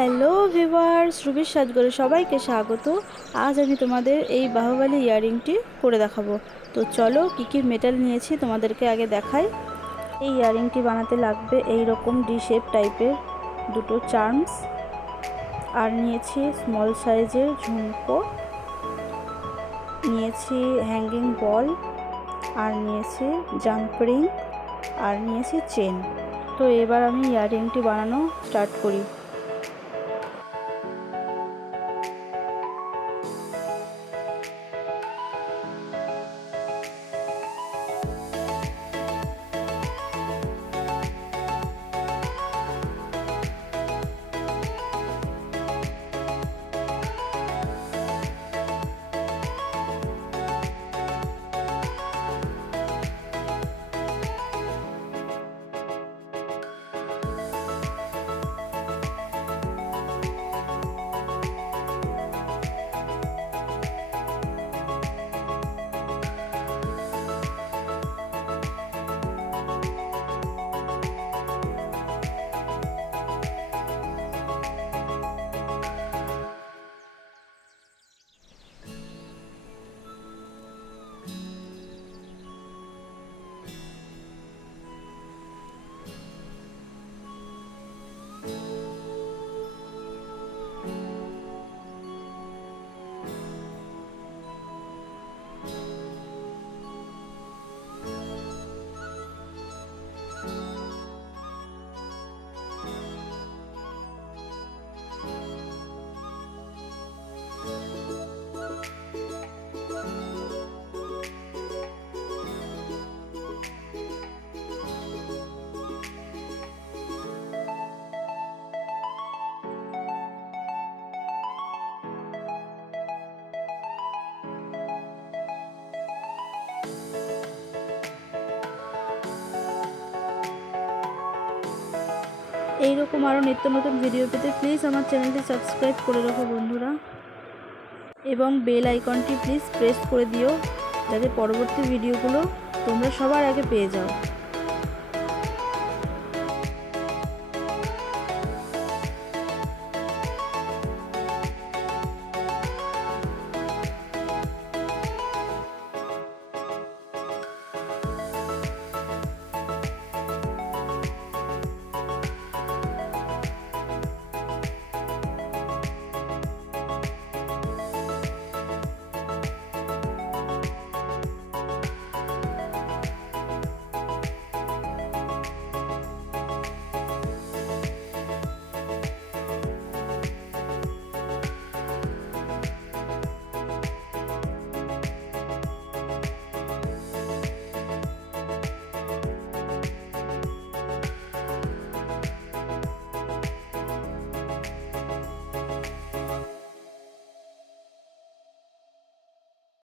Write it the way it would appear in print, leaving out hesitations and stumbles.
Hello viewers, রুবির সাজঘরে সবাইকে স্বাগত। আজ আমি তোমাদের এই বাহুবলী ইয়াররিংটি করে দেখাবো। তো চলো কী কী মেটাল নিয়েছি তোমাদেরকে আগে দেখাই। এই ইয়াররিংটি বানাতে লাগবে এই রকম ডি শেপ টাইপের দুটো চার্মস, আর নিয়েছি স্মল সাইজের ঝুমকো, নিয়েছি হ্যাঙ্গিং বল, আর নিয়েছি জাম্প রিং, আর নিয়েছি চেন। তো এবার আমি ইয়াররিংটি বানানো স্টার্ট করি। এইরকম আরও নিত্য নতুন ভিডিও পেতে প্লিজ আমার চ্যানেলটি সাবস্ক্রাইব করে রাখো বন্ধুরা, এবং বেল আইকনটি প্লিজ প্রেস করে দিও যাতে পরবর্তী ভিডিওগুলো তোমরা সবার আগে পেয়ে যাও।